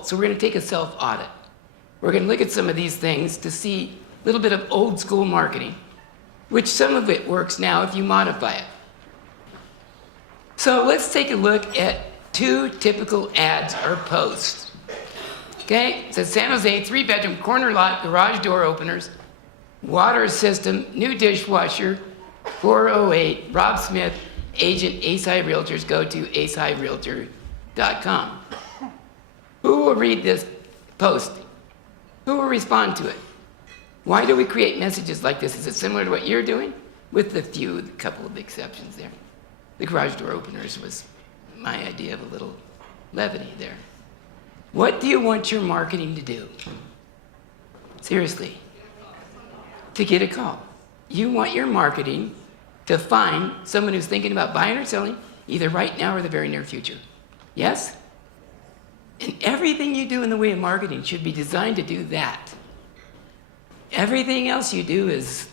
So we're going to take a self-audit. We're going to look at some of these things to see a little bit of old school marketing, which some of it works now if you modify it. So let's take a look at 2 typical ads or posts. Okay, it says San Jose, 3-bedroom corner lot, garage door openers, water system, new dishwasher, 408, Rob Smith, agent, Ace High Realtors. Go to acehighrealtor.com. Who will read this post? Who will respond to it? Why do we create messages like this? Is it similar to what you're doing? With a couple of exceptions there. The garage door openers was my idea of a little levity there. What do you want your marketing to do? Seriously. To get a call. You want your marketing to find someone who's thinking about buying or selling, either right now or the very near future. Yes? And everything you do in the way of marketing should be designed to do that. Everything else you do is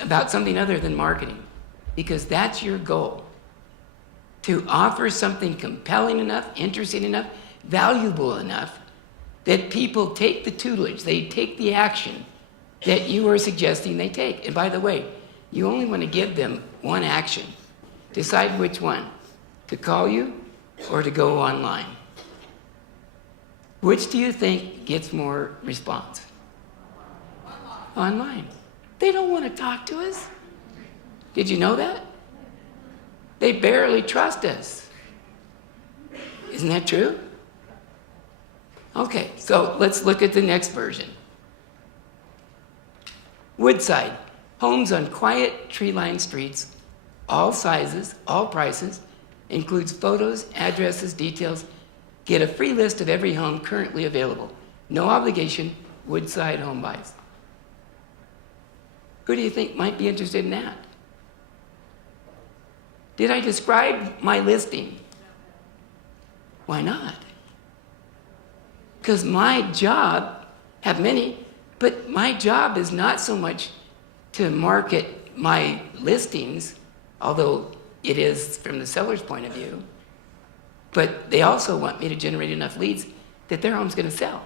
about something other than marketing, because that's your goal. To offer something compelling enough, interesting enough, valuable enough that people take the tutelage, they take the action that you are suggesting they take. And by the way, you only want to give them one action. Decide which one, to call you or to go online. Which do you think gets more response? Online. They don't want to talk to us. Did you know that? They barely trust us. Isn't that true? Okay, so let's look at the next version. Woodside. Homes on quiet, tree-lined streets, all sizes, all prices, includes photos, addresses, details. Get a free list of every home currently available. No obligation, Woodside Home Buys. Who do you think might be interested in that? Did I describe my listing? Why not? Because my job, have many, but my job is not so much to market my listings, although it is from the seller's point of view, but they also want me to generate enough leads that their home's going to sell.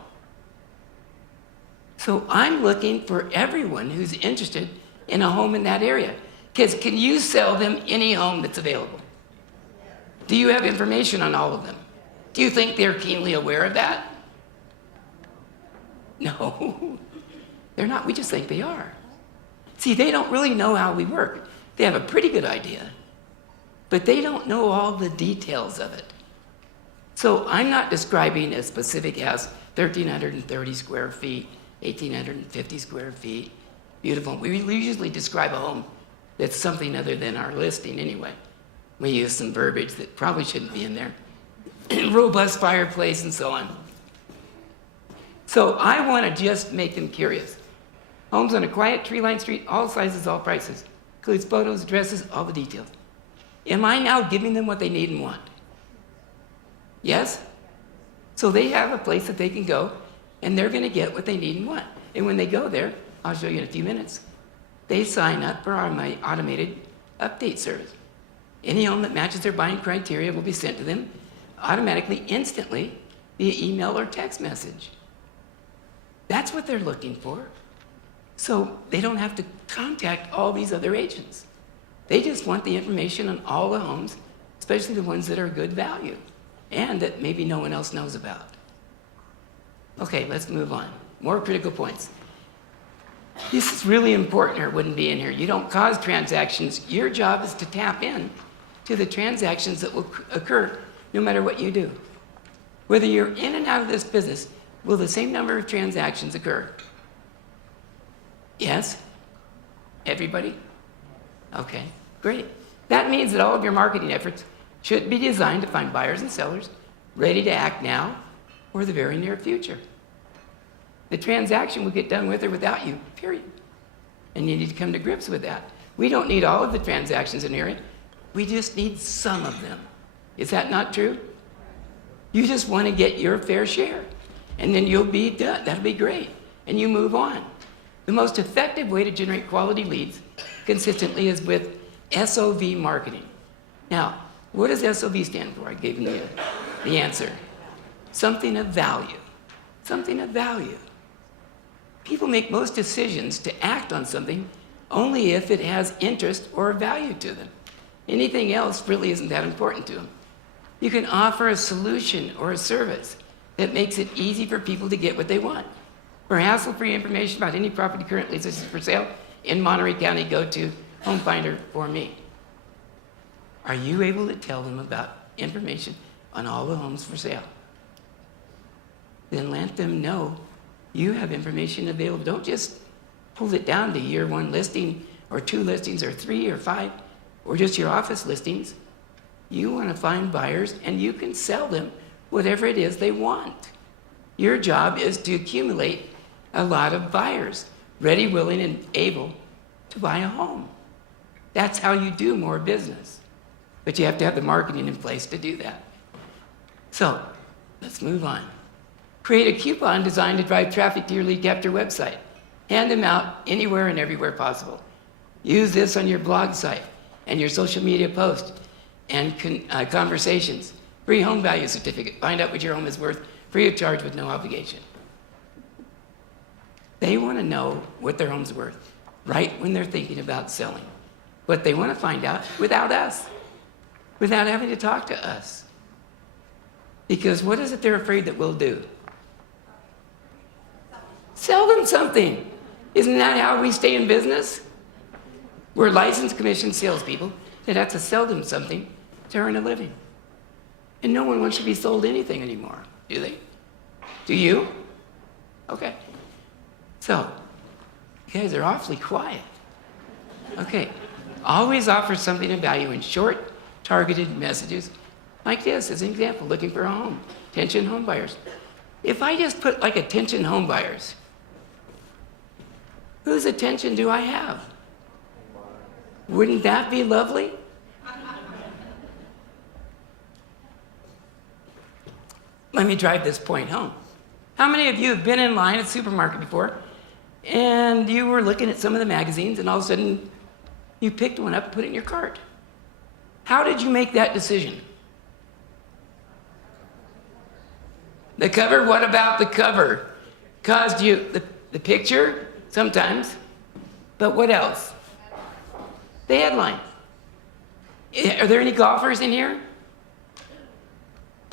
So I'm looking for everyone who's interested in a home in that area. Because can you sell them any home that's available? Do you have information on all of them? Do you think they're keenly aware of that? No, they're not. We just think they are. See, they don't really know how we work. They have a pretty good idea, but they don't know all the details of it. So I'm not describing a specific house, 1,330 square feet, 1,850 square feet, beautiful. We usually describe a home that's something other than our listing anyway. We use some verbiage that probably shouldn't be in there. Robust fireplace and so on. So I want to just make them curious. Homes on a quiet, tree-lined street, all sizes, all prices. Includes photos, addresses, all the details. Am I now giving them what they need and want? Yes? So they have a place that they can go, and they're going to get what they need and want. And when they go there, I'll show you in a few minutes, they sign up for our automated update service. Any home that matches their buying criteria will be sent to them automatically, instantly, via email or text message. That's what they're looking for. So they don't have to contact all these other agents. They just want the information on all the homes, especially the ones that are good value and that maybe no one else knows about. Okay, let's move on. More critical points. This is really important or it wouldn't be in here. You don't cause transactions. Your job is to tap in to the transactions that will occur no matter what you do. Whether you're in and out of this business, will the same number of transactions occur? Yes? Everybody? Okay, great. That means that all of your marketing efforts should be designed to find buyers and sellers ready to act now or the very near future. The transaction will get done with or without you, period. And you need to come to grips with that. We don't need all of the transactions in here. We just need some of them. Is that not true? You just want to get your fair share. And then you'll be done. That'll be great. And you move on. The most effective way to generate quality leads consistently is with SOV marketing. Now, what does SOV stand for? I gave you the answer. something of value. Something of value. People make most decisions to act on something only if it has interest or value to them. Anything else really isn't that important to them. You can offer a solution or a service that makes it easy for people to get what they want. For hassle-free information about any property currently listed for sale in Monterey County, go to Home Finder for me. Are you able to tell them about information on all the homes for sale? Then let them know you have information available. Don't just pull it down to year one listing or 2 listings or 3 or 5 or just your office listings. You want to find buyers and you can sell them whatever it is they want. Your job is to accumulate a lot of buyers, ready, willing, and able to buy a home. That's how you do more business. But you have to have the marketing in place to do that. So, let's move on. Create a coupon designed to drive traffic to your lead capture website. Hand them out anywhere and everywhere possible. Use this on your blog site and your social media posts and conversations. Free home value certificate. Find out what your home is worth, free of charge with no obligation. They want to know what their home's worth right when they're thinking about selling. But they want to find out without us, without having to talk to us. Because what is it they're afraid that we'll do? Sell them something. Isn't that how we stay in business? We're licensed commissioned salespeople that have to sell them something to earn a living. And no one wants to be sold anything anymore, do they? Do you? Okay. So, you guys are awfully quiet. Okay. Always offer something of value in short, targeted messages like this as an example, looking for a home. Attention home buyers. If I just put like attention home buyers, whose attention do I have? Wouldn't that be lovely? Let me drive this point home. How many of you have been in line at the supermarket before and you were looking at some of the magazines and all of a sudden you picked one up and put it in your cart? How did you make that decision? The cover? What about the cover? Caused you the picture? Sometimes. But what else? The headline. Are there any golfers in here?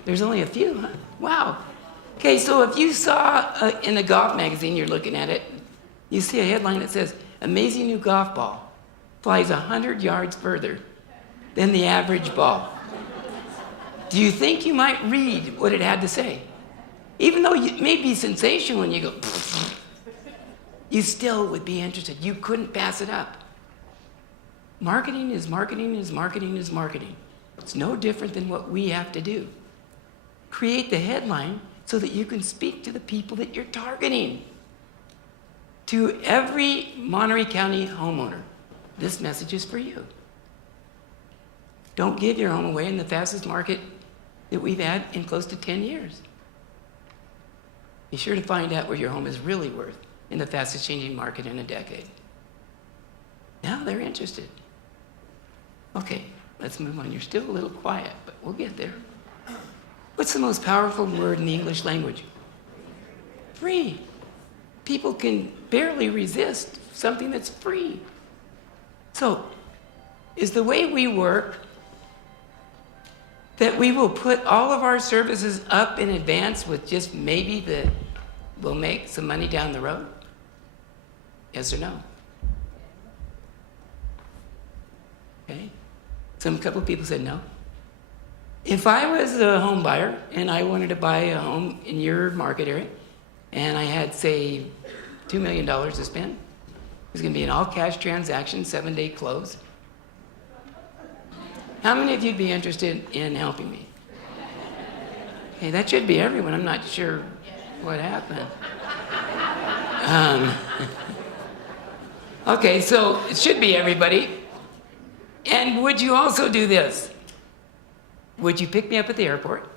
There's only a few, huh? Wow. Okay, so if you saw in a golf magazine, you're looking at it, you see a headline that says, amazing new golf ball flies 100 yards further than the average ball. Do you think you might read what it had to say? Even though it may be sensational when you go, you still would be interested. You couldn't pass it up. Marketing is marketing is marketing is marketing. It's no different than what we have to do. Create the headline so that you can speak to the people that you're targeting. To every Monterey County homeowner, this message is for you. Don't give your home away in the fastest market that we've had in close to 10 years. Be sure to find out what your home is really worth in the fastest changing market in a decade. Now they're interested. Okay, let's move on. You're still a little quiet, but we'll get there. What's the most powerful word in the English language? Free. People can barely resist something that's free. So, is the way we work that we will put all of our services up in advance with just maybe we'll make some money down the road? Yes or no? Okay. A couple of people said no. If I was a home buyer and I wanted to buy a home in your market area and I had, say, $2 million to spend, it was going to be an all-cash transaction, 7-day close. How many of you would be interested in helping me? Okay, that should be everyone. I'm not sure what happened. Okay, so it should be everybody. And would you also do this? Would you pick me up at the airport?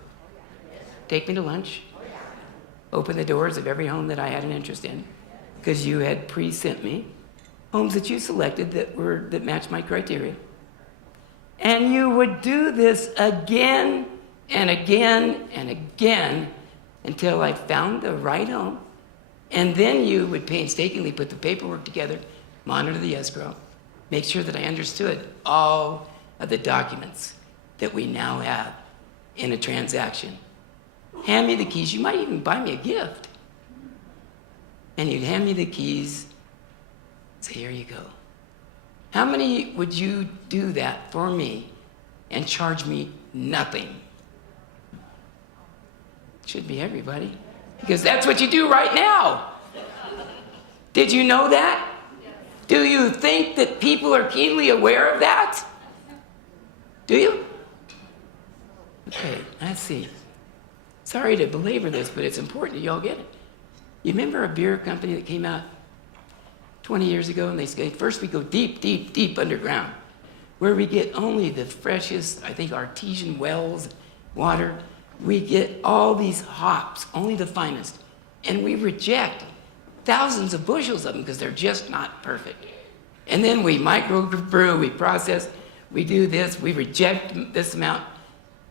Take me to lunch? Open the doors of every home that I had an interest in because you had pre-sent me homes that you selected that matched my criteria. And you would do this again and again and again until I found the right home. And then you would painstakingly put the paperwork together, monitor the escrow, make sure that I understood all of the documents that we now have in a transaction. Hand me the keys. You might even buy me a gift. And you'd hand me the keys, say, here you go. How many would you do that for me and charge me nothing? Should be everybody, because that's what you do right now. Did you know that? Do you think that people are keenly aware of that? Do you? Okay, let's see. Sorry to belabor this, but it's important that you all get it. You remember a beer company that came out 20 years ago, and they said, first we go deep, deep, deep underground, where we get only the freshest, I think, artesian wells water. We get all these hops, only the finest, and we reject thousands of bushels of them because they're just not perfect. And then we microbrew, we process, we do this, we reject this amount,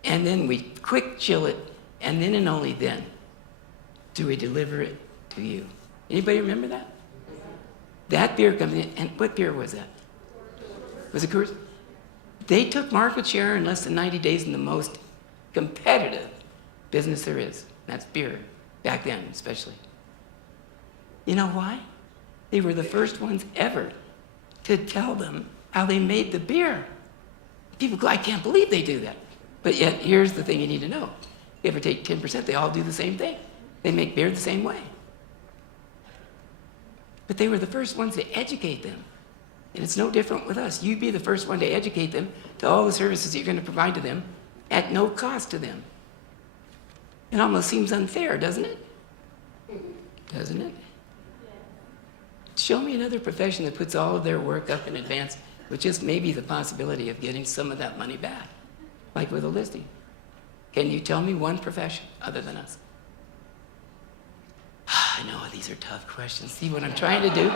and then we quick chill it, and then and only then do we deliver it to you. Anybody remember that? That beer company, and what beer was that? Was it Coors? They took market share in less than 90 days in the most competitive business there is. That's beer, back then especially. You know why? They were the first ones ever to tell them how they made the beer. People go, I can't believe they do that. But yet, here's the thing you need to know. You ever take 10%, they all do the same thing. They make beer the same way. But they were the first ones to educate them. And it's no different with us. You be the first one to educate them to all the services you're going to provide to them at no cost to them. It almost seems unfair, doesn't it? Doesn't it? Show me another profession that puts all of their work up in advance with just maybe the possibility of getting some of that money back, like with a listing. Can you tell me one profession other than us? I know these are tough questions. See what I'm trying to do?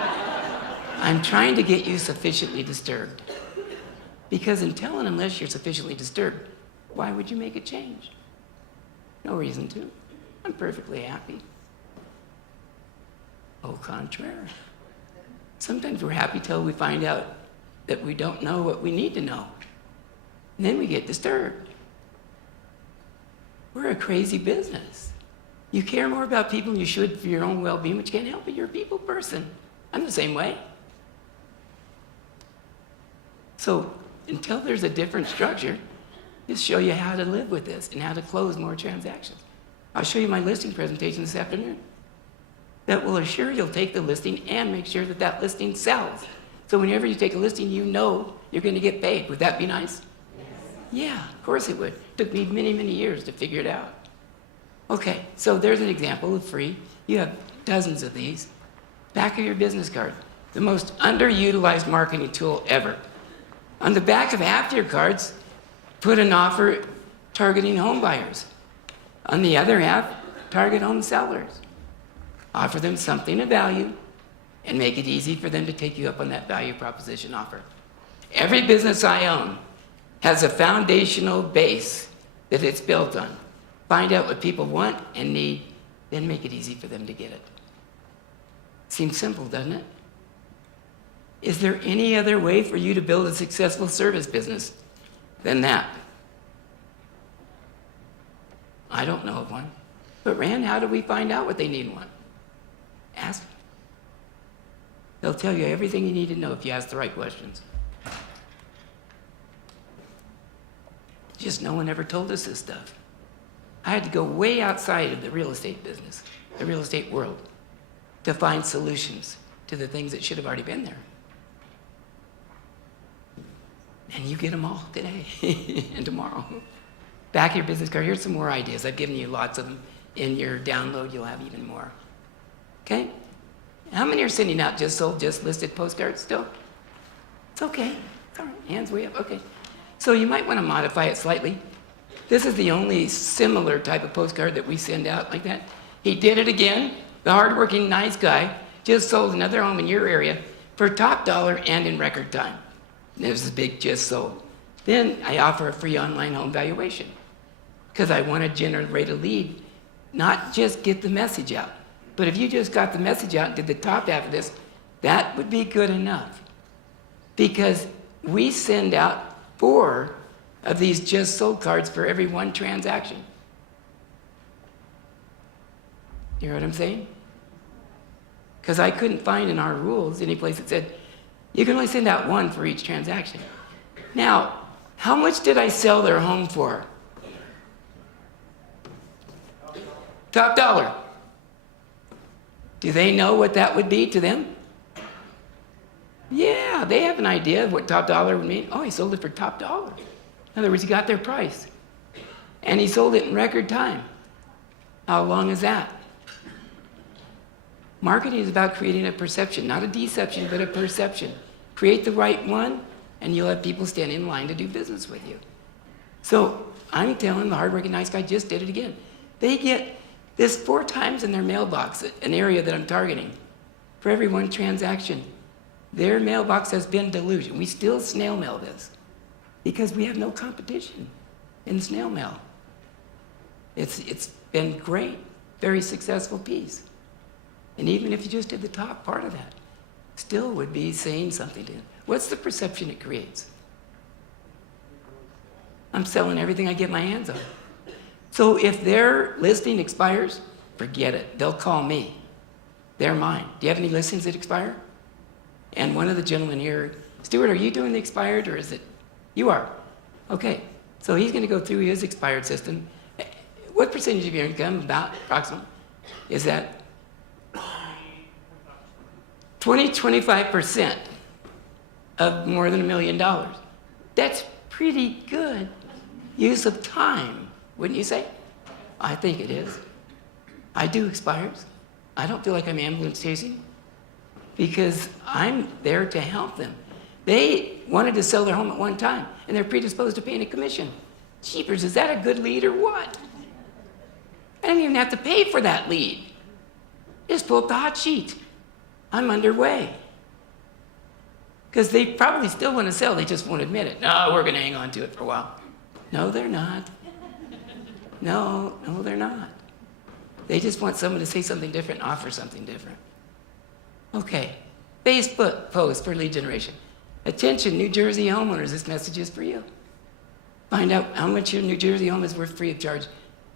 I'm trying to get you sufficiently disturbed. Because until and unless you're sufficiently disturbed, why would you make a change? No reason to. I'm perfectly happy. Au contraire. Sometimes we're happy till we find out that we don't know what we need to know. And then we get disturbed. We're a crazy business. You care more about people than you should for your own well-being, but you can't help it. You're a people person. I'm the same way. So until there's a different structure, just show you how to live with this and how to close more transactions. I'll show you my listing presentation this afternoon. That will assure you'll take the listing and make sure that that listing sells. So whenever you take a listing, you know you're going to get paid. Would that be nice? Yes. Yeah, of course it would. It took me many, many years to figure it out. Okay, so there's an example of free. You have dozens of these. Back of your business card, the most underutilized marketing tool ever. On the back of half your cards, put an offer targeting home buyers. On the other half, target home sellers. Offer them something of value and make it easy for them to take you up on that value proposition offer. Every business I own has a foundational base that it's built on. Find out what people want and need, then make it easy for them to get it. Seems simple, doesn't it? Is there any other way for you to build a successful service business than that? I don't know of one. But Rand, how do we find out what they need and want? Ask them. They'll tell you everything you need to know if you ask the right questions. Just no one ever told us this stuff. I had to go way outside of the real estate business, the real estate world, to find solutions to the things that should have already been there. And you get them all today and tomorrow. Back of your business card, here's some more ideas. I've given you lots of them. In your download, you'll have even more. Okay? How many are sending out just sold, just listed postcards still? It's okay. It's all right. Hands way up. Okay. So you might want to modify it slightly. This is the only similar type of postcard that we send out like that. He did it again. The hardworking, nice guy just sold another home in your area for top dollar and in record time. And it was a big just sold. Then I offer a free online home valuation because I want to generate a lead not just get the message out. But if you just got the message out and did the top half of this, that would be good enough. Because we send out 4 of these just sold cards for every 1 transaction. You know what I'm saying? Because I couldn't find in our rules any place that said you can only send out 1 for each transaction. Now, how much did I sell their home for? Top dollar. Do they know what that would be to them? Yeah, they have an idea of what top dollar would mean. Oh, he sold it for top dollar. In other words, he got their price. And he sold it in record time. How long is that? Marketing is about creating a perception, not a deception, but a perception. Create the right one, and you'll have people stand in line to do business with you. So I'm telling the hardworking nice guy just did it again. They get this 4 times in their mailbox, an area that I'm targeting, for every 1 transaction. Their mailbox has been delusion. We still snail mail this because we have no competition in snail mail. It's been great, very successful piece. And even if you just did the top part of that, still would be saying something to them. What's the perception it creates? I'm selling everything I get my hands on. So if their listing expires, forget it. They'll call me. They're mine. Do you have any listings that expire? And one of the gentlemen here, Stuart, are you doing the expired or is it? You are. Okay. So he's going to go through his expired system. What percentage of your income, about approximately, is that? 25% of more than $1 million. That's pretty good use of time, wouldn't you say? I think it is. I do expires. I don't feel like I'm ambulance chasing because I'm there to help them. They wanted to sell their home at one time and they're predisposed to paying a commission. Jeepers, is that a good lead or what? I didn't even have to pay for that lead. Just pull up the hot sheet. I'm underway. Because they probably still want to sell, they just won't admit it. No, we're going to hang on to it for a while. No, they're not. No, they're not. They just want someone to say something different, offer something different. Okay, Facebook post for lead generation. Attention, New Jersey homeowners, this message is for you. Find out how much your New Jersey home is worth free of charge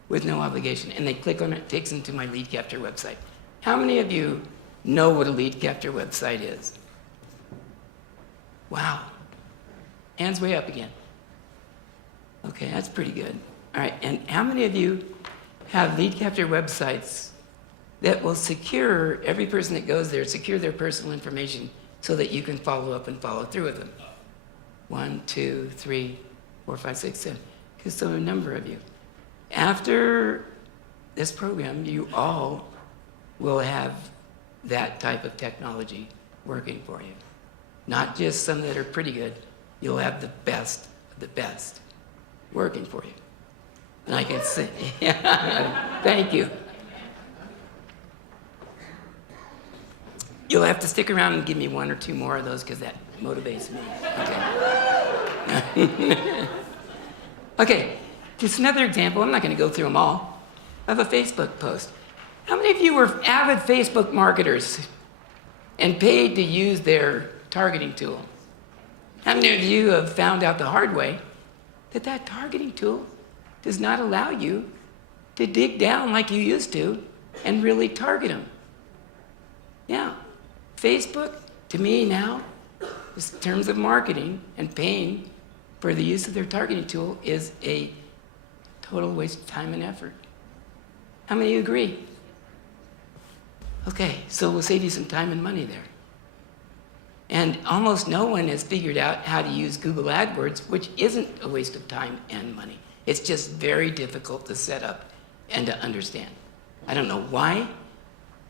with no obligation. And they click on it, it takes them to my lead capture website. How many of you know what a lead capture website is? Wow. Hands way up again. Okay, that's pretty good. All right, and how many of you have lead capture websites that will secure every person that goes there, secure their personal information so that you can follow up and follow through with them? 1, 2, 3, 4, 5, 6, 7. Because so a number of you. After this program, you all will have that type of technology working for you. Not just some that are pretty good. You'll have the best of the best working for you. And I can say, thank you. You'll have to stick around and give me 1 or 2 more of those because that motivates me. Okay. Okay, just another example. I'm not going to go through them all. Of a Facebook post. How many of you were avid Facebook marketers and paid to use their targeting tool? How many of you have found out the hard way that that targeting tool does not allow you to dig down like you used to and really target them? Yeah, Facebook, to me now, in terms of marketing and paying for the use of their targeting tool, is a total waste of time and effort. How many of you agree? Okay, so we'll save you some time and money there. And almost no one has figured out how to use Google AdWords, which isn't a waste of time and money. It's just very difficult to set up and to understand. I don't know why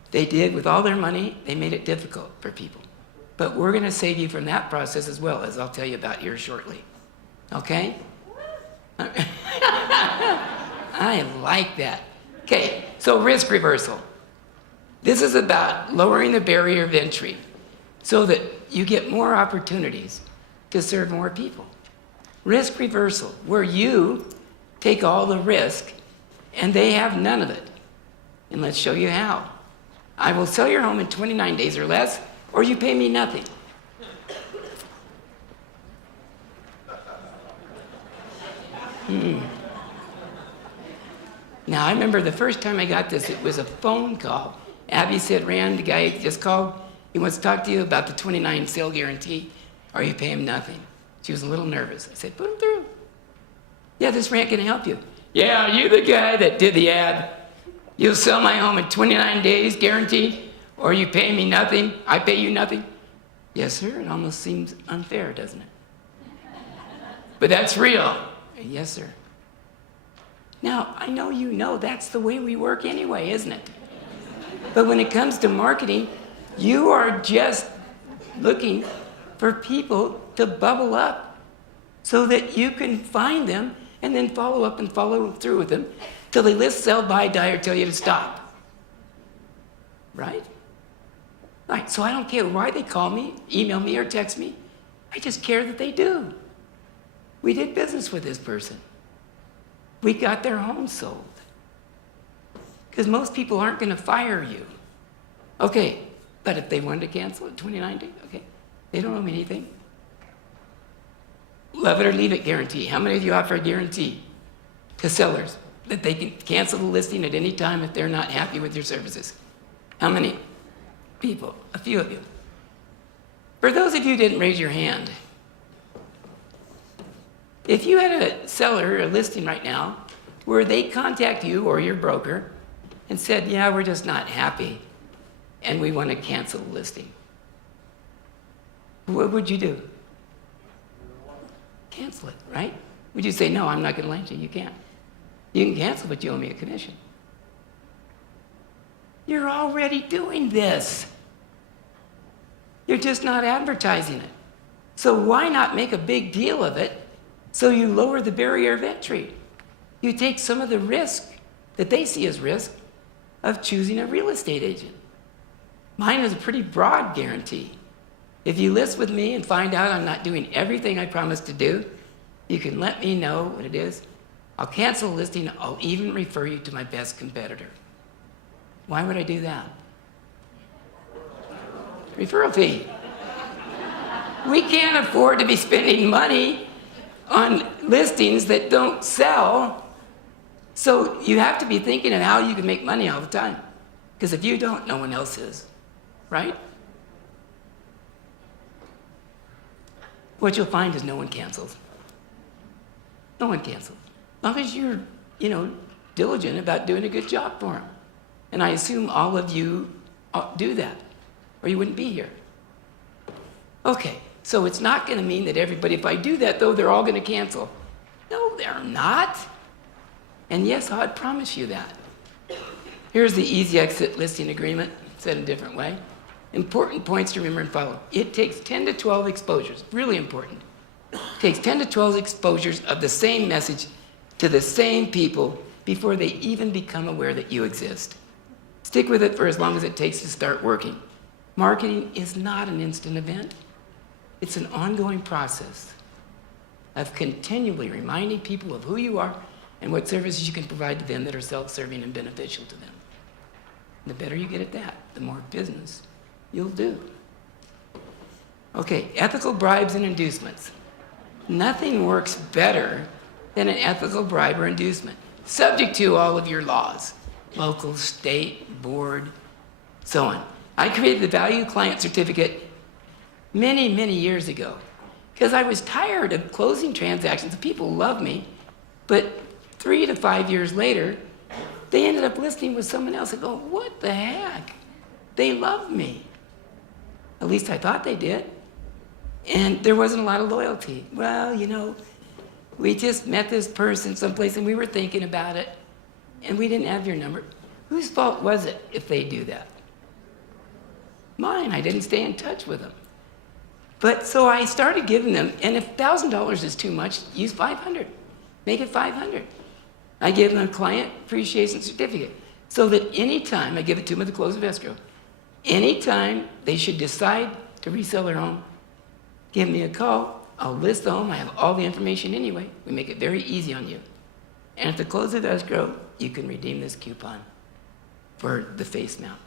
they did. With all their money, they made it difficult for people. But we're going to save you from that process as well, as I'll tell you about here shortly. Okay? I like that. Okay, so risk reversal. This is about lowering the barrier of entry so that you get more opportunities to serve more people. Risk reversal, where you take all the risk and they have none of it. and let's show you how. I will sell your home in 29 days or less, or you pay me nothing. Now, I remember the first time I got this, it was a phone call. Abby said, Rand, the guy just called. He wants to talk to you about the 29 sale guarantee, or you pay him nothing. She was a little nervous. I said, put him through. Yeah, this Rand can help you. Yeah, you the guy that did the ad. You'll sell my home in 29 days, guaranteed, or you pay me nothing, I pay you nothing. Yes, sir, it almost seems unfair, doesn't it? But that's real. Yes, sir. Now, I know you know that's the way we work anyway, isn't it? But when it comes to marketing, you are just looking for people to bubble up so that you can find them and then follow up and follow through with them till they list, sell, buy, die, or tell you to stop. Right? Right, so I don't care why they call me, email me, or text me. I just care that they do. We did business with this person. We got their home sold. Because most people aren't going to fire you. Okay, but if they wanted to cancel at 29 days, okay, they don't owe me anything. Love it or leave it guarantee. How many of you offer a guarantee to sellers that they can cancel the listing at any time if they're not happy with your services? How many people? A few of you. For those of you who didn't raise your hand, if you had a seller or a listing right now where they contact you or your broker and said, yeah, we're just not happy and we want to cancel the listing, what would you do? Cancel it, right? Would you say, no, I'm not going to lend you? You can't. You can cancel, but you owe me a commission. You're already doing this. You're just not advertising it. So why not make a big deal of it so you lower the barrier of entry? You take some of the risk that they see as risk of choosing a real estate agent. Mine is a pretty broad guarantee. If you list with me and find out I'm not doing everything I promised to do, you can let me know what it is. I'll cancel the listing. I'll even refer you to my best competitor. Why would I do that? Referral fee. We can't afford to be spending money on listings that don't sell. So you have to be thinking of how you can make money all the time. Because if you don't, no one else is. Right? What you'll find is no one cancels. No one cancels. As long as you're, diligent about doing a good job for them. And I assume all of you do that, or you wouldn't be here. Okay, so it's not going to mean that everybody, if I do that, though, they're all going to cancel. No, they're not. And yes, I'd promise you that. Here's the easy exit listing agreement, said a different way. Important points to remember and follow. It takes 10 to 12 exposures, really important. It takes 10 to 12 exposures of the same message to the same people before they even become aware that you exist. Stick with it for as long as it takes to start working. Marketing is not an instant event. It's an ongoing process of continually reminding people of who you are and what services you can provide to them that are self-serving and beneficial to them. The better you get at that, the more business you'll do. Okay, ethical bribes and inducements. Nothing works better than an ethical bribe or inducement, subject to all of your laws, local, state, board, so on. I created the Value Client Certificate many, many years ago because I was tired of closing transactions. People love me, but 3 to 5 years later, they ended up listing with someone else and go, what the heck? They love me. At least I thought they did. And there wasn't a lot of loyalty. Well, we just met this person someplace and we were thinking about it and we didn't have your number. Whose fault was it if they do that? Mine. I didn't stay in touch with them. But so I started giving them, and if $1,000 is too much, use $500. Make it $500. I gave them a client appreciation certificate so that anytime, I give it to them at the close of escrow, anytime they should decide to resell their home, give me a call. I'll list the home. I have all the information anyway. We make it very easy on you. And at the close of escrow, you can redeem this coupon. for the face mount.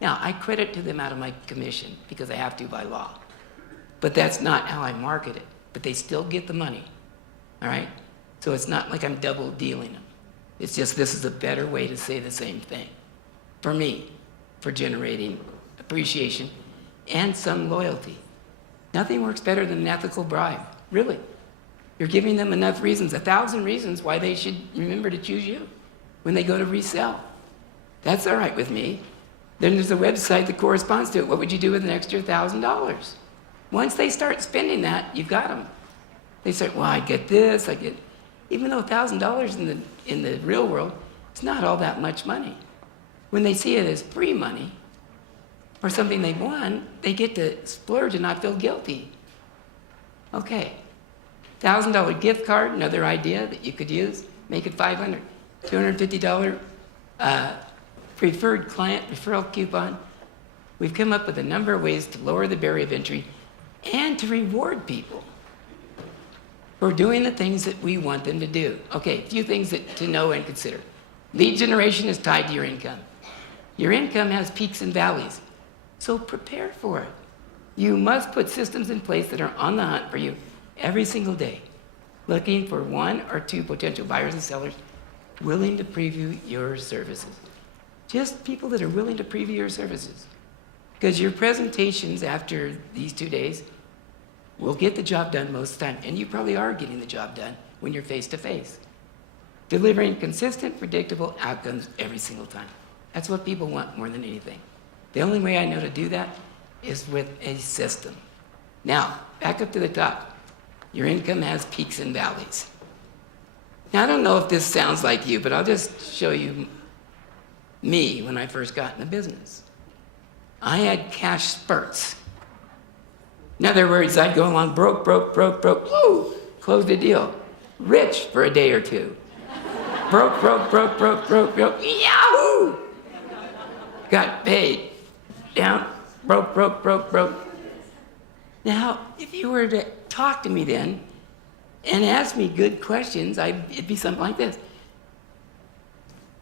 Now, I credit to them out of my commission because I have to by law. But that's not how I market it. But they still get the money, all right? So it's not like I'm double dealing them. It's just this is a better way to say the same thing for me, for generating appreciation and some loyalty. Nothing works better than an ethical bribe, really. You're giving them enough reasons, 1,000 reasons why they should remember to choose you when they go to resell. That's all right with me. Then there's a website that corresponds to it. What would you do with an extra $1,000? Once they start spending that, you've got them. They start, well, I get this, I get... Even though $1,000 in the real world, it's not all that much money. When they see it as free money, or something they've won, they get to splurge and not feel guilty. Okay, $1,000 gift card, another idea that you could use, make it $500. $250 preferred client referral coupon. We've come up with a number of ways to lower the barrier of entry and to reward people for doing the things that we want them to do. Okay, a few things to know and consider. Lead generation is tied to your income. Your income has peaks and valleys, so prepare for it. You must put systems in place that are on the hunt for you every single day, looking for 1 or 2 potential buyers and sellers willing to preview your services. Just people that are willing to preview your services. Because your presentations after these 2 days will get the job done most of the time, and you probably are getting the job done when you're face-to-face. Delivering consistent, predictable outcomes every single time. That's what people want more than anything. The only way I know to do that is with a system. Now, back up to the top. Your income has peaks and valleys. Now, I don't know if this sounds like you, but I'll just show you me when I first got in the business. I had cash spurts. In other words, I'd go along broke, woo, closed a deal. Rich for a day or two. Broke, yahoo! Got paid. Down, broke. Now, if you were to talk to me then and ask me good questions, it'd be something like this.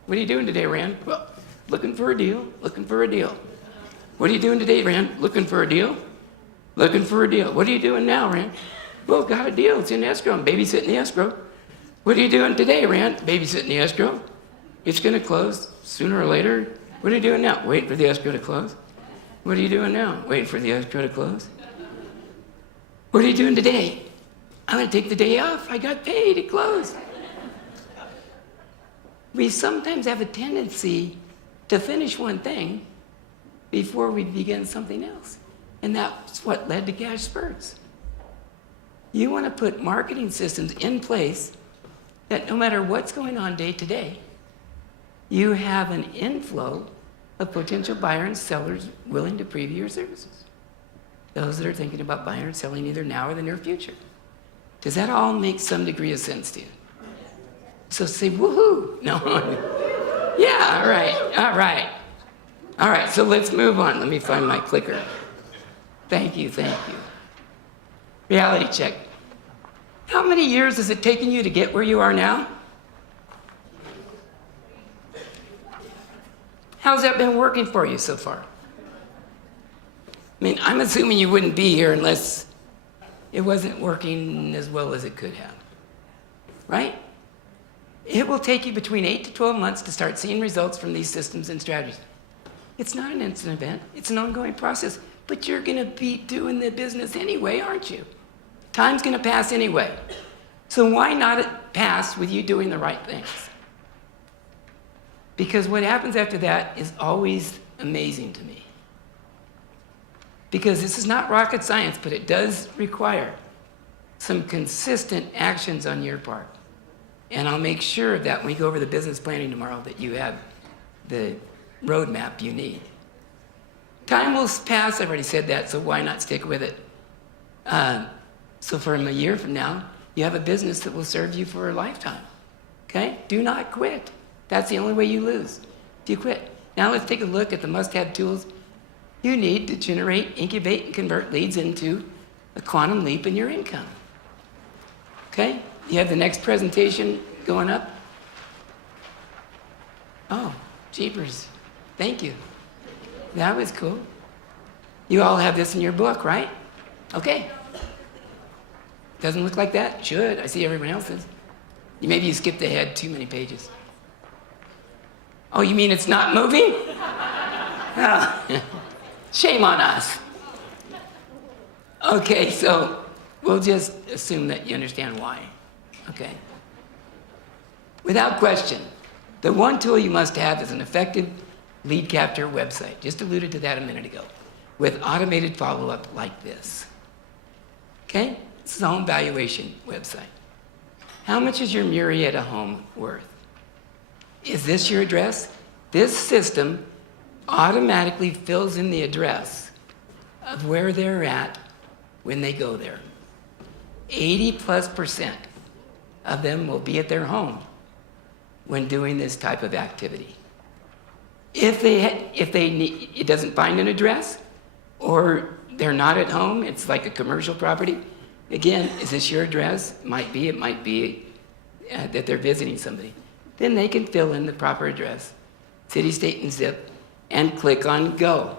What are you doing today, Rand? Well, looking for a deal. What are you doing today, Rand? Looking for a deal. What are you doing now, Rand? Well, got a deal. It's in escrow. I'm babysitting the escrow. What are you doing today, Rand? Babysitting the escrow. It's going to close sooner or later. What are you doing now? Waiting for the escrow to close. What are you doing now? Waiting for the escrow to close. What are you doing today? I'm going to take the day off. I got paid. It closed. We sometimes have a tendency to finish one thing before we begin something else. And that's what led to cash spurts. You want to put marketing systems in place that no matter what's going on day to day, you have an inflow of potential buyers and sellers willing to preview your services. Those that are thinking about buying or selling either now or the near future. Does that all make some degree of sense to you? So say, woohoo! No. Yeah, all right, so let's move on. Let me find my clicker. Thank you. Reality check. How many years has it taken you to get where you are now? How's that been working for you so far? I mean, I'm assuming you wouldn't be here unless it wasn't working as well as it could have, right? It will take you between 8 to 12 months to start seeing results from these systems and strategies. It's not an instant event, it's an ongoing process, but you're gonna be doing the business anyway, aren't you? Time's gonna pass anyway. So why not it pass with you doing the right things? Because what happens after that is always amazing to me. Because this is not rocket science, but it does require some consistent actions on your part. And I'll make sure that when we go over the business planning tomorrow that you have the roadmap you need. Time will pass, I've already said that, so why not stick with it? So from a year from now, you have a business that will serve you for a lifetime, okay? Do not quit. That's the only way you lose, if you quit. Now let's take a look at the must-have tools you need to generate, incubate, and convert leads into a quantum leap in your income. Okay? You have the next presentation going up? Oh, jeepers. Thank you. That was cool. You all have this in your book, right? Okay. Doesn't look like that? Should. I see everyone else's. Maybe you skipped ahead too many pages. Oh, you mean it's not moving? Oh, shame on us. Okay, so we'll just assume that you understand why. Okay. Without question, the one tool you must have is an effective lead capture website. Just alluded to that a minute ago. With automated follow-up like this. Okay? This is a home valuation website. How much is your Murrieta home worth? Is this your address? This system automatically fills in the address of where they're at when they go there. 80+% of them will be at their home when doing this type of activity. If it doesn't find an address, or they're not at home, it's like a commercial property. Again, is this your address? It might be that they're visiting somebody. Then they can fill in the proper address, city, state, and zip, and click on Go.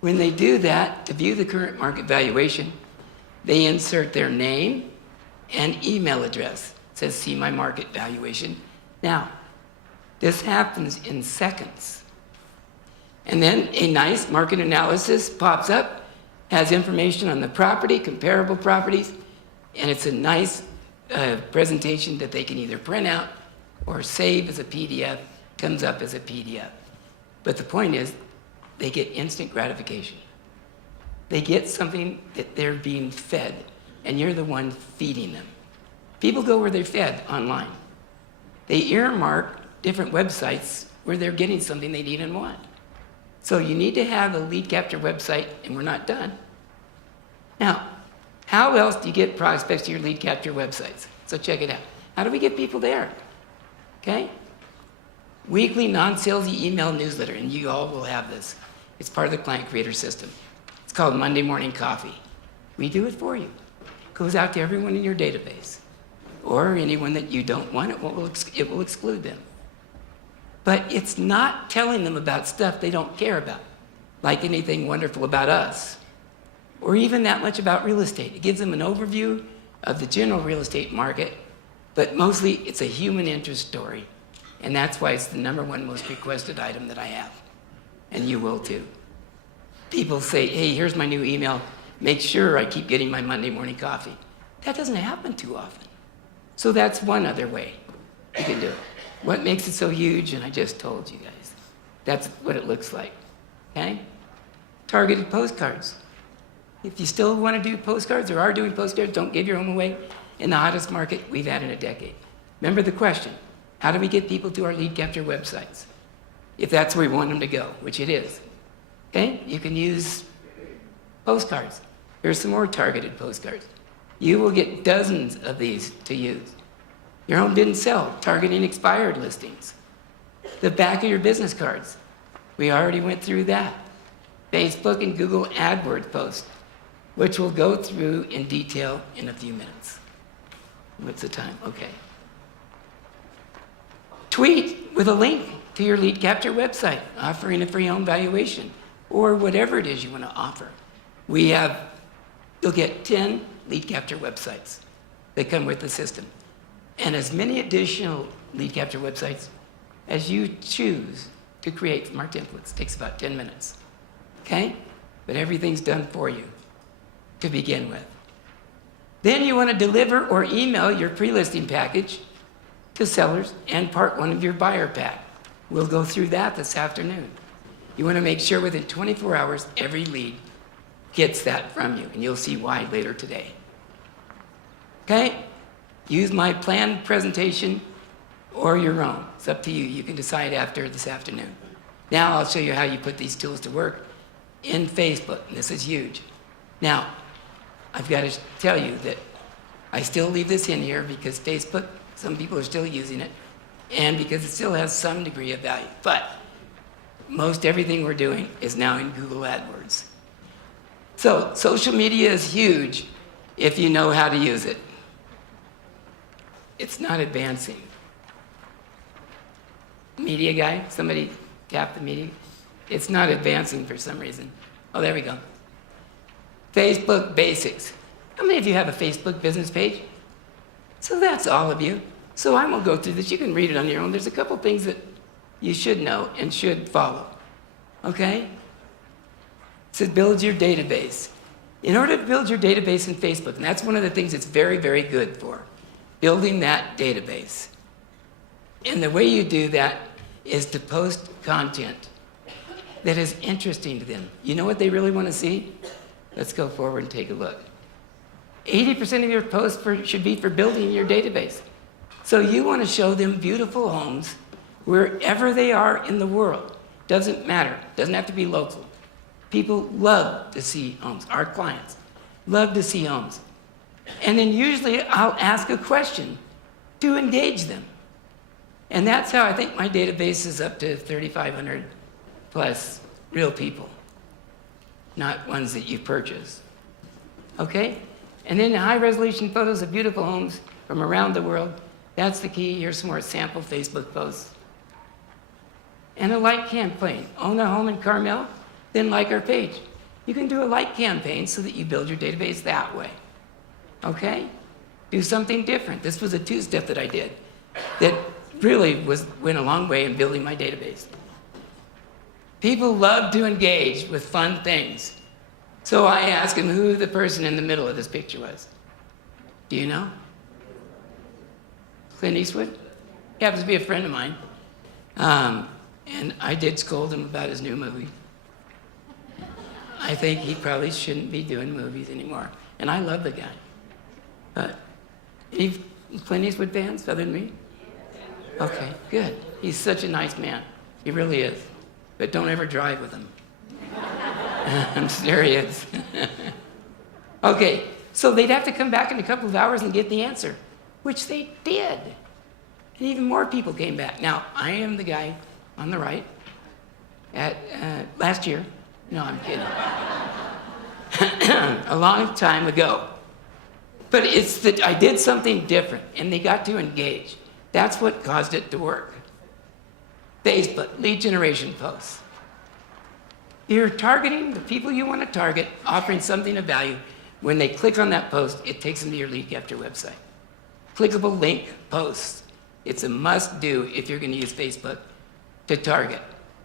When they do that, to view the current market valuation, they insert their name and email address. It says, see my market valuation. Now, this happens in seconds. And then a nice market analysis pops up, has information on the property, comparable properties, and it's a nice presentation that they can either print out or save as a PDF, comes up as a PDF. But the point is, they get instant gratification. They get something that they're being fed, and you're the one feeding them. People go where they're fed online. They earmark different websites where they're getting something they need and want. So you need to have a lead capture website, and we're not done. Now, how else do you get prospects to your lead capture websites? So check it out. How do we get people there? Okay? Weekly non-salesy email newsletter, and you all will have this. It's part of the client creator system. It's called Monday Morning Coffee. We do it for you. It goes out to everyone in your database. Or anyone that you don't want, it will exclude them. But it's not telling them about stuff they don't care about, like anything wonderful about us, or even that much about real estate. It gives them an overview of the general real estate market, but mostly it's a human interest story. And that's why it's the #1 most requested item that I have. And you will too. People say, hey, here's my new email. Make sure I keep getting my Monday morning coffee. That doesn't happen too often. So that's one other way you can do it. What makes it so huge? And I just told you guys. That's what it looks like. Okay? Targeted postcards. If you still want to do postcards or are doing postcards, don't give your home away in the hottest market we've had in a decade. Remember the question. How do we get people to our lead capture websites? If that's where we want them to go, which it is. Okay? You can use postcards. Here's some more targeted postcards. You will get dozens of these to use. Your home didn't sell, targeting expired listings. The back of your business cards. We already went through that. Facebook and Google AdWords posts, which we'll go through in detail in a few minutes. What's the time? Okay. Tweet with a link to your lead capture website, offering a free home valuation, or whatever it is you want to offer. You'll get 10 lead capture websites that come with the system. And as many additional lead capture websites as you choose to create from our templates. It takes about 10 minutes. Okay? But everything's done for you to begin with. Then you want to deliver or email your pre-listing package to sellers and part 1 of your buyer pack. We'll go through that this afternoon. You want to make sure within 24 hours every lead gets that from you, and you'll see why later today. Okay? Use my planned presentation or your own. It's up to you. You can decide after this afternoon. Now I'll show you how you put these tools to work in Facebook. And this is huge. Now, I've got to tell you that I still leave this in here because Facebook, some people are still using it, and because it still has some degree of value. But most everything we're doing is now in Google AdWords. So social media is huge if you know how to use it. It's not advancing. Media guy, somebody tap the meeting. It's not advancing for some reason. Oh, there we go. Facebook basics. How many of you have a Facebook business page? So that's all of you. So I won't go through this. You can read it on your own. There's a couple things that you should know and should follow. Okay? It says build your database. In order to build your database in Facebook, and that's one of the things it's very, very good for, building that database. And the way you do that is to post content that is interesting to them. You know what they really want to see? Let's go forward and take a look. 80% of your posts should be for building your database. So you want to show them beautiful homes wherever they are in the world. Doesn't matter. Doesn't have to be local. People love to see homes. Our clients love to see homes. And then usually I'll ask a question to engage them. And that's how I think my database is up to 3,500 plus real people, not ones that you purchase. Okay? And then high-resolution photos of beautiful homes from around the world. That's the key. Here's some more sample Facebook posts. And a like campaign. Own a home in Carmel? Then like our page. You can do a like campaign so that you build your database that way. Okay? Do something different. This was a two-step that I did that really went a long way in building my database. People love to engage with fun things. So I asked him who the person in the middle of this picture was. Do you know? Clint Eastwood? He happens to be a friend of mine. And I did scold him about his new movie. I think he probably shouldn't be doing movies anymore. And I love the guy. But any Clint Eastwood fans other than me? Okay, good. He's such a nice man. He really is. But don't ever drive with him. I'm serious. Okay, so they'd have to come back in a couple of hours and get the answer, which they did. And even more people came back. Now, I am the guy on the right at last year. No, I'm kidding. A long time ago. But it's that I did something different, and they got to engage. That's what caused it to work. Facebook, lead generation posts. You're targeting the people you want to target, offering something of value. When they click on that post, it takes them to your lead capture website. Clickable link posts. It's a must-do if you're going to use Facebook to target.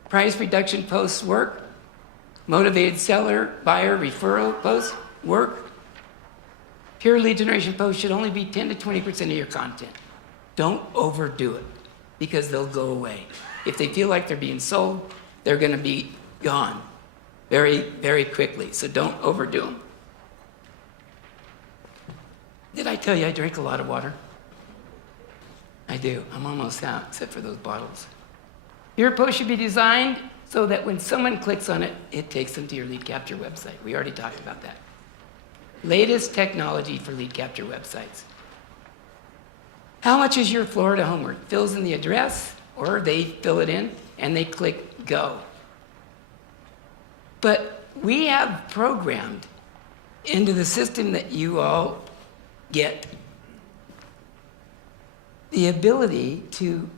Price reduction posts work. Motivated seller, buyer, referral posts work. Pure lead generation posts should only be 10 to 20% of your content. Don't overdo it because they'll go away. If they feel like they're being sold, they're going to be gone very, very quickly. So don't overdo them. Did I tell you I drink a lot of water? I do. I'm almost out, except for those bottles. Your post should be designed so that when someone clicks on it, it takes them to your lead capture website. We already talked about that. Latest technology for lead capture websites. How much is your Florida homework? Fills in the address, or they fill it in and they click go. But we have programmed into the system that you all get the ability to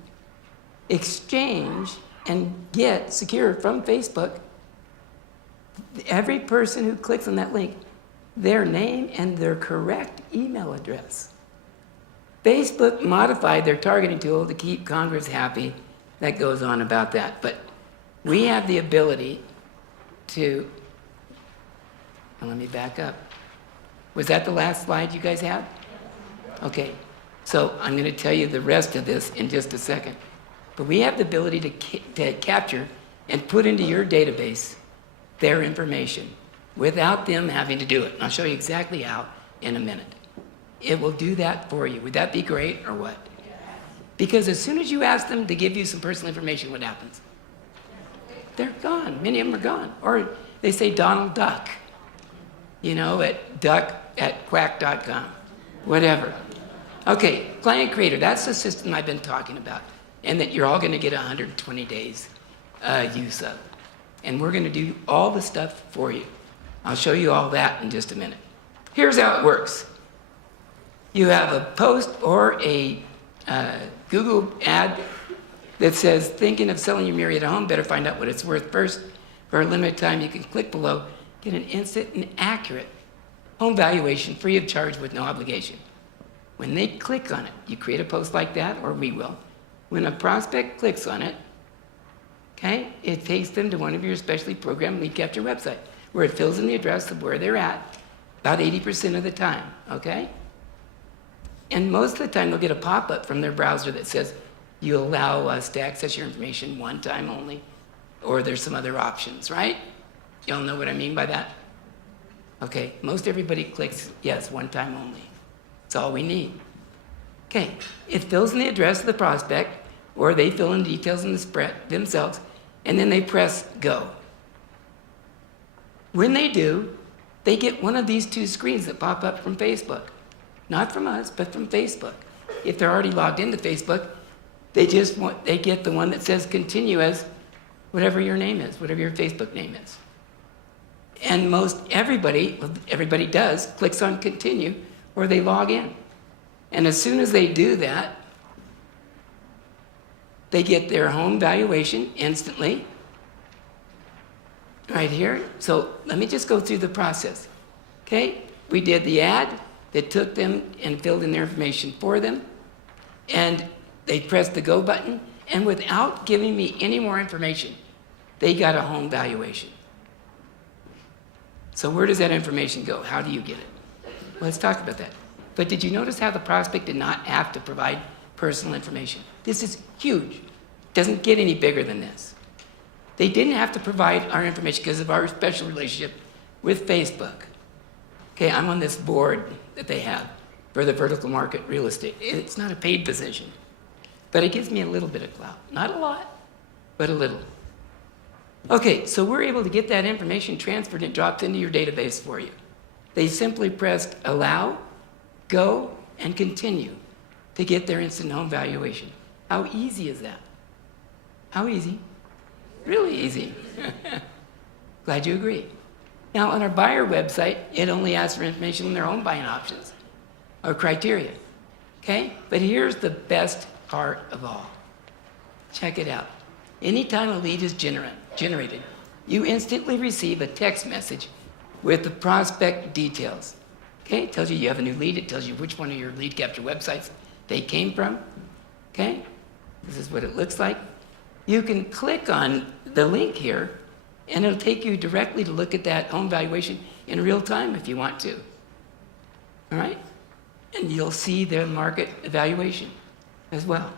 exchange and get secure from Facebook every person who clicks on that link, their name and their correct email address. Facebook modified their targeting tool to keep Congress happy. That goes on about that. But we have the ability to, and let me back up. Was that the last slide you guys had? Okay, so I'm going to tell you the rest of this in just a second. But we have the ability to capture and put into your database their information without them having to do it. And I'll show you exactly how in a minute. It will do that for you. Would that be great or what? Because as soon as you ask them to give you some personal information, what happens? They're gone. Many of them are gone. Or they say Donald Duck, at duck@quack.com, whatever. Okay, Client Creator, that's the system I've been talking about, and that you're all going to get 120 days use of. And we're going to do all the stuff for you. I'll show you all that in just a minute. Here's how it works. You have a post or a Google ad that says, thinking of selling your Marietta home, better find out what it's worth first. For a limited time, you can click below, get an instant and accurate home valuation free of charge with no obligation. When they click on it, you create a post like that, or we will. When a prospect clicks on it, okay, it takes them to one of your specially programmed lead capture website, where it fills in the address of where they're at, about 80% of the time, okay? And most of the time, they'll get a pop-up from their browser that says, you allow us to access your information one time only, or there's some other options, right? Y'all know what I mean by that? Okay, most everybody clicks yes, one time only. That's all we need. Okay, it fills in the address of the prospect, or they fill in details in the spread themselves, and then they press go. When they do, they get one of these two screens that pop up from Facebook. Not from us, but from Facebook. If they're already logged into Facebook, they get the one that says continue as whatever your name is, whatever your Facebook name is. And most everybody does, clicks on continue, or they log in. And as soon as they do that, they get their home valuation instantly, right here. So let me just go through the process. Okay, we did the ad that took them and filled in their information for them, and they pressed the go button, and without giving me any more information, they got a home valuation. So where does that information go? How do you get it? Well, let's talk about that. But did you notice how the prospect did not have to provide personal information? This is huge. Doesn't get any bigger than this. They didn't have to provide our information because of our special relationship with Facebook. Okay, I'm on this board that they have for the vertical market real estate. It's not a paid position, but it gives me a little bit of clout. Not a lot, but a little. Okay, so we're able to get that information transferred and dropped into your database for you. They simply pressed allow, go, and continue to get their instant home valuation. How easy is that? How easy? Really easy. Glad you agree. Now, on our buyer website, it only asks for information on their home buying options or criteria. Okay? But here's the best part of all. Check it out. Anytime a lead is generated, you instantly receive a text message with the prospect details. Okay? It tells you have a new lead. It tells you which one of your lead capture websites they came from. Okay? This is what it looks like. You can click on the link here, and it'll take you directly to look at that home valuation in real time if you want to. All right? And you'll see their market evaluation as well.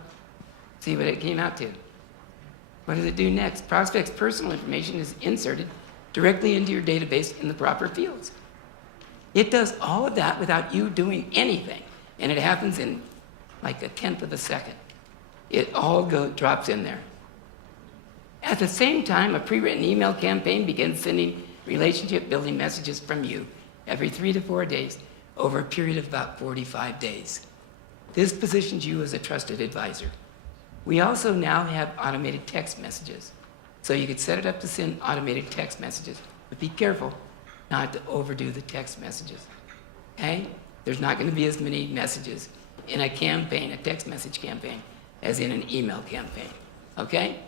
See what it came out to. What does it do next? Prospect's personal information is inserted directly into your database in the proper fields. It does all of that without you doing anything, and it happens in like a tenth of a second. It all drops in there. At the same time, a pre-written email campaign begins sending relationship-building messages from you every 3 to 4 days over a period of about 45 days. This positions you as a trusted advisor. We also now have automated text messages. So you could set it up to send automated text messages, but be careful not to overdo the text messages. Okay? There's not going to be as many messages in a campaign, a text message campaign, as in an email campaign. Okay?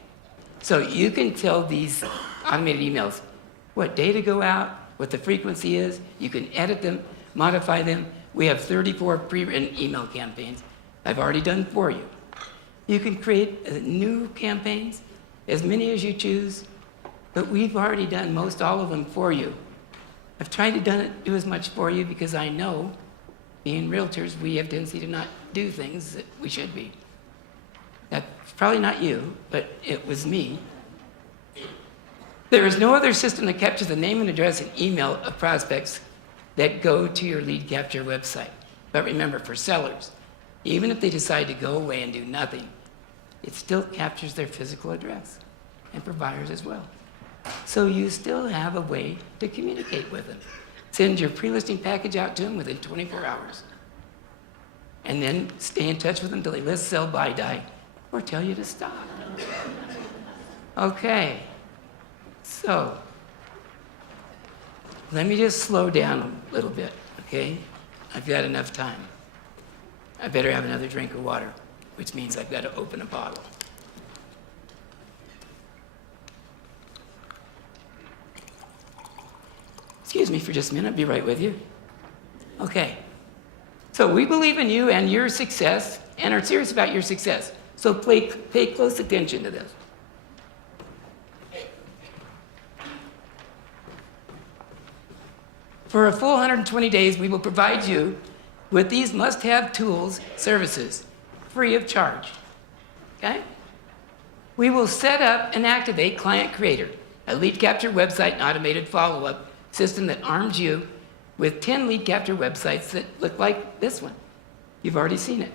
So you can tell these automated emails what day to go out, what the frequency is. You can edit them, modify them. We have 34 pre-written email campaigns I've already done for you. You can create new campaigns, as many as you choose, but we've already done most all of them for you. I've tried to do as much for you because I know, being realtors, we have a tendency to not do things that we should be. That's probably not you, but it was me. There is no other system that captures the name and address and email of prospects that go to your lead capture website. But remember, for sellers, even if they decide to go away and do nothing, it still captures their physical address, and for buyers as well. So you still have a way to communicate with them. Send your pre-listing package out to them within 24 hours. And then stay in touch with them until they list, sell, buy, die, or tell you to stop. Okay, so let me just slow down a little bit, okay? I've got enough time. I better have another drink of water, which means I've got to open a bottle. Excuse me for just a minute, I'll be right with you. Okay. So we believe in you and your success and are serious about your success. So pay close attention to this. For a full 120 days, we will provide you with these must-have tools, services, free of charge. Okay? We will set up and activate Client Creator, a lead capture website and automated follow-up system that arms you with 10 lead capture websites that look like this one. You've already seen it.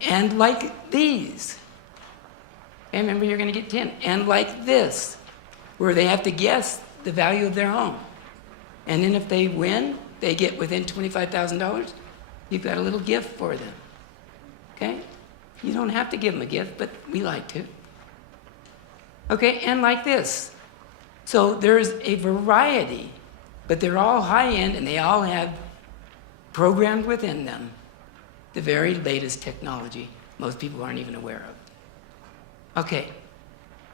And like these. And remember, you're going to get 10. And like this, where they have to guess the value of their home. And then if they win, they get within $25,000, you've got a little gift for them. Okay? You don't have to give them a gift, but we like to. Okay, and like this. So there's a variety, but they're all high-end and they all have programmed within them the very latest technology most people aren't even aware of. Okay,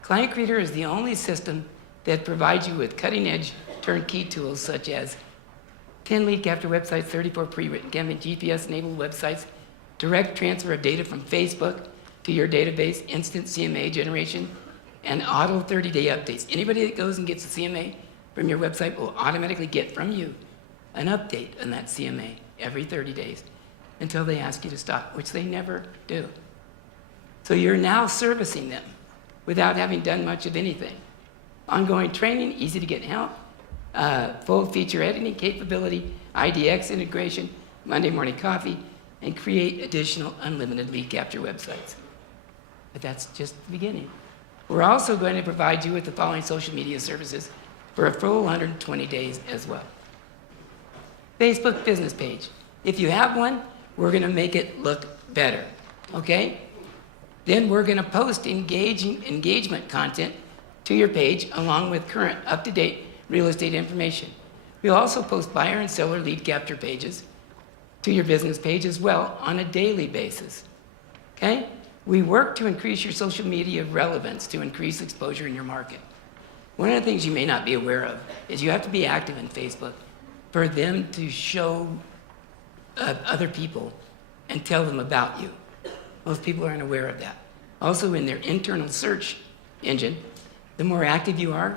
Client Creator is the only system that provides you with cutting-edge turnkey tools such as 10 lead capture websites, 34 pre-written campaign, GPS-enabled websites, direct transfer of data from Facebook to your database, instant CMA generation, and auto 30-day updates. Anybody that goes and gets a CMA from your website will automatically get from you an update on that CMA every 30 days until they ask you to stop, which they never do. So you're now servicing them without having done much of anything. Ongoing training, easy to get help, full feature editing capability, IDX integration, Monday morning coffee, and create additional unlimited lead capture websites. But that's just the beginning. We're also going to provide you with the following social media services for a full 120 days as well. Facebook business page. If you have one, we're going to make it look better, okay? Then we're going to post engagement content to your page along with current up-to-date real estate information. We'll also post buyer and seller lead capture pages to your business page as well on a daily basis, okay? We work to increase your social media relevance to increase exposure in your market. One of the things you may not be aware of is you have to be active in Facebook for them to show other people and tell them about you. Most people aren't aware of that. Also, in their internal search engine, the more active you are,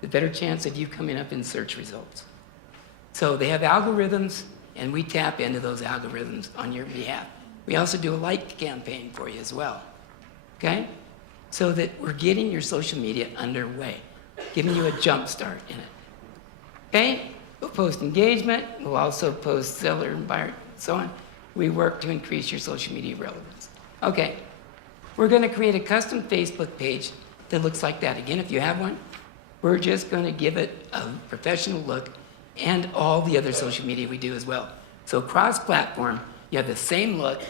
the better chance of you coming up in search results. So they have algorithms, and we tap into those algorithms on your behalf. We also do a like campaign for you as well, okay? So that we're getting your social media underway, giving you a jump start in it, okay? We'll post engagement, we'll also post seller and buyer, so on. We work to increase your social media relevance. Okay, we're gonna create a custom Facebook page that looks like that. Again, if you have one, we're just gonna give it a professional look and all the other social media we do as well. So cross-platform, you have the same look,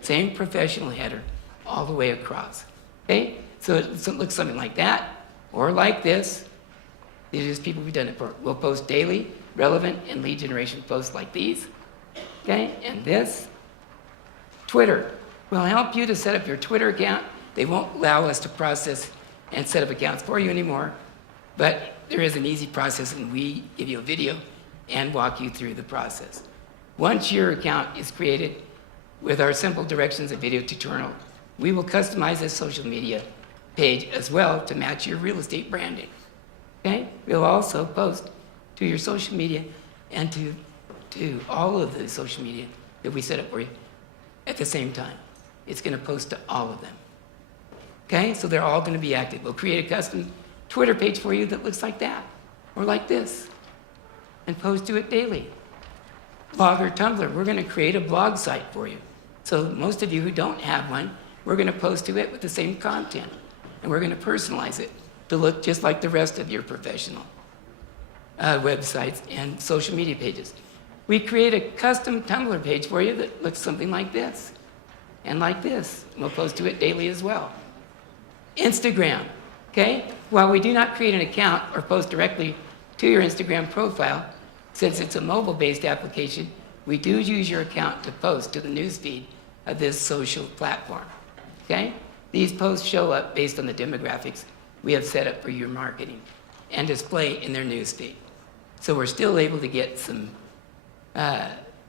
same professional header all the way across, okay? So it looks something like that or like this. These are just people we've done it for. We'll post daily, relevant, and lead generation posts like these, okay? And this. Twitter will help you to set up your Twitter account. They won't allow us to process and set up accounts for you anymore, but there is an easy process, and we give you a video and walk you through the process. Once your account is created with our simple directions and video tutorial, we will customize this social media page as well to match your real estate branding. Okay? We'll also post to your social media and to all of the social media that we set up for you at the same time. It's going to post to all of them. Okay? So they're all going to be active. We'll create a custom Twitter page for you that looks like that or like this and post to it daily. Blog or Tumblr, we're going to create a blog site for you. So most of you who don't have one, we're going to post to it with the same content, and we're going to personalize it to look just like the rest of your professional websites and social media pages. We create a custom Tumblr page for you that looks something like this and like this. We'll post to it daily as well. Instagram, okay? While we do not create an account or post directly to your Instagram profile, since it's a mobile-based application, we do use your account to post to the newsfeed of this social platform, okay? These posts show up based on the demographics we have set up for your marketing and display in their newsfeed. So we're still able to get some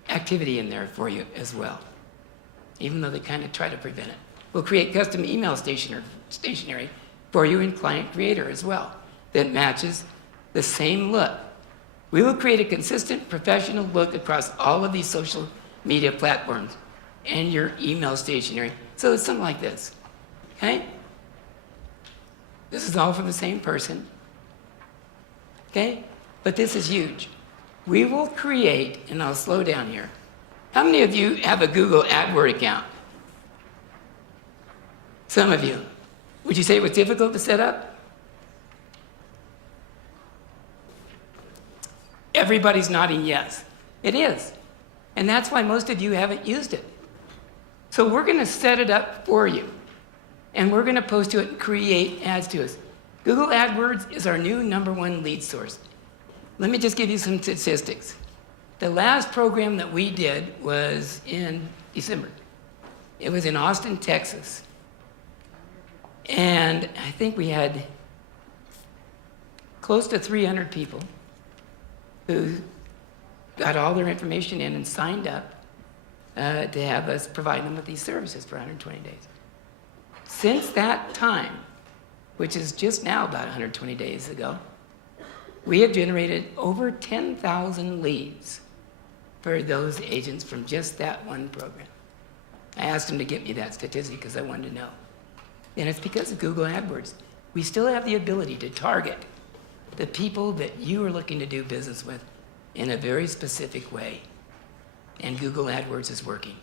activity in there for you as well, even though they kind of try to prevent it. We'll create custom email stationery for you in Client Creator as well that matches the same look. We will create a consistent professional look across all of these social media platforms and your email stationery. So it's something like this, okay? This is all from the same person, okay? But this is huge. We will create, and I'll slow down here. How many of you have a Google AdWords account? Some of you. Would you say it was difficult to set up? Everybody's nodding yes. It is. And that's why most of you haven't used it. So we're going to set it up for you. And we're going to post to it and create ads to us. Google AdWords is our new #1 lead source. Let me just give you some statistics. The last program that we did was in December. It was in Austin, Texas. And I think we had close to 300 people who got all their information in and signed up to have us provide them with these services for 120 days. Since that time, which is just now about 120 days ago, we have generated over 10,000 leads for those agents from just that one program. I asked them to get me that statistic because I wanted to know. And it's because of Google AdWords. We still have the ability to target the people that you are looking to do business with in a very specific way. And Google AdWords is working.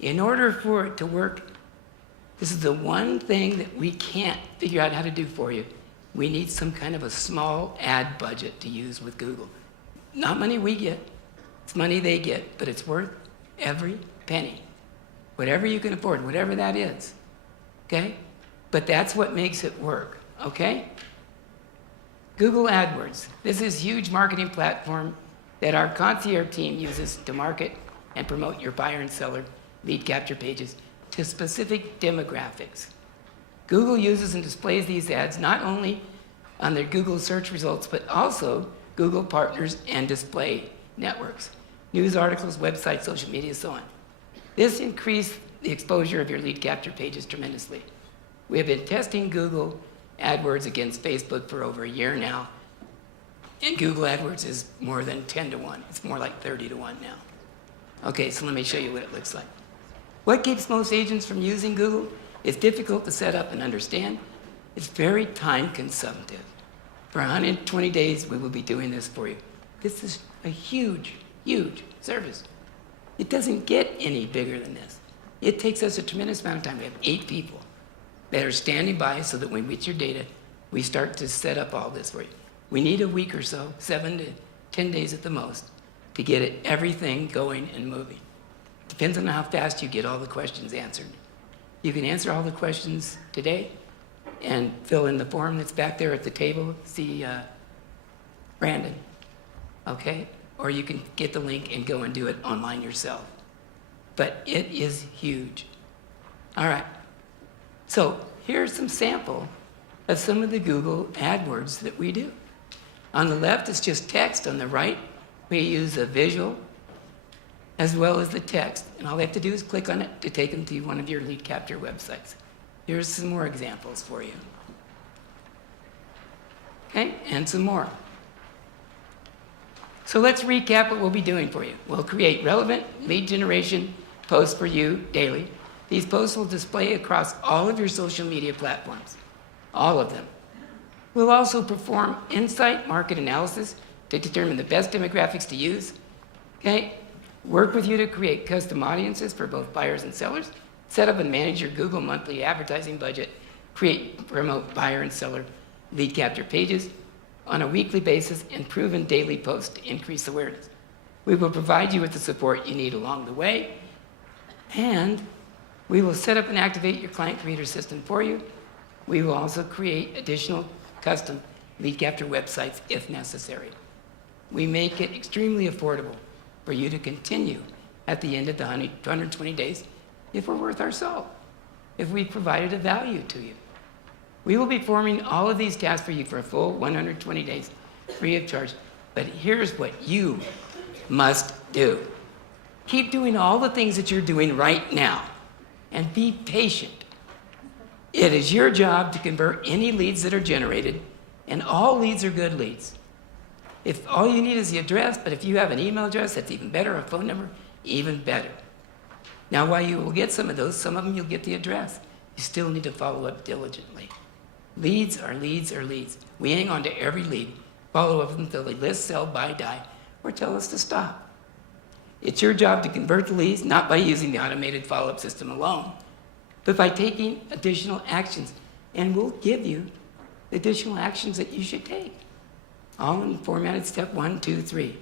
In order for it to work, this is the one thing that we can't figure out how to do for you. We need some kind of a small ad budget to use with Google. Not money we get, it's money they get, but it's worth every penny. Whatever you can afford, whatever that is, okay? But that's what makes it work, okay? Google AdWords. This is a huge marketing platform that our concierge team uses to market and promote your buyer and seller lead capture pages to specific demographics. Google uses and displays these ads not only on their Google search results, but also Google partners and display networks, news articles, websites, social media, so on. This increased the exposure of your lead capture pages tremendously. We have been testing Google AdWords against Facebook for over a year now, and Google AdWords is more than 10 to 1. It's more like 30 to 1 now. Okay, so let me show you what it looks like. What keeps most agents from using Google? It's difficult to set up and understand. It's very time consumptive. For 120 days, we will be doing this for you. This is a huge, huge service. It doesn't get any bigger than this. It takes us a tremendous amount of time. We have 8 people that are standing by so that when we get your data, we start to set up all this for you. We need a week or so, 7 to 10 days at the most, to get it, everything going and moving. Depends on how fast you get all the questions answered. You can answer all the questions today and fill in the form that's back there at the table. See Brandon, okay? Or you can get the link and go and do it online yourself. But it is huge. All right. So here's some sample of some of the Google AdWords that we do. On the left, it's just text. On the right, we use a visual as well as the text. And all they have to do is click on it to take them to one of your lead capture websites. Here's some more examples for you. Okay, and some more. So let's recap what we'll be doing for you. We'll create relevant lead generation posts for you daily. These posts will display across all of your social media platforms, all of them. We'll also perform insight market analysis to determine the best demographics to use. Okay? Work with you to create custom audiences for both buyers and sellers. Set up and manage your Google monthly advertising budget. Create, promote buyer and seller lead capture pages on a weekly basis and proven daily posts to increase awareness. We will provide you with the support you need along the way, and we will set up and activate your client creator system for you. We will also create additional custom lead capture websites if necessary. We make it extremely affordable for you to continue at the end of the 120 days if we're worth our salt, if we've provided a value to you. We will be performing all of these tasks for you for a full 120 days, free of charge. But here's what you must do. Keep doing all the things that you're doing right now and be patient. It is your job to convert any leads that are generated, and all leads are good leads. If all you need is the address, but if you have an email address, that's even better, a phone number, even better. Now, while you will get some of those, some of them you'll get the address. You still need to follow up diligently. Leads are leads are leads. We hang on to every lead, follow up until they list, sell, buy, die, or tell us to stop. It's your job to convert the leads, not by using the automated follow-up system alone, but by taking additional actions. And we'll give you the additional actions that you should take. All in formatted step 1, 2, 3.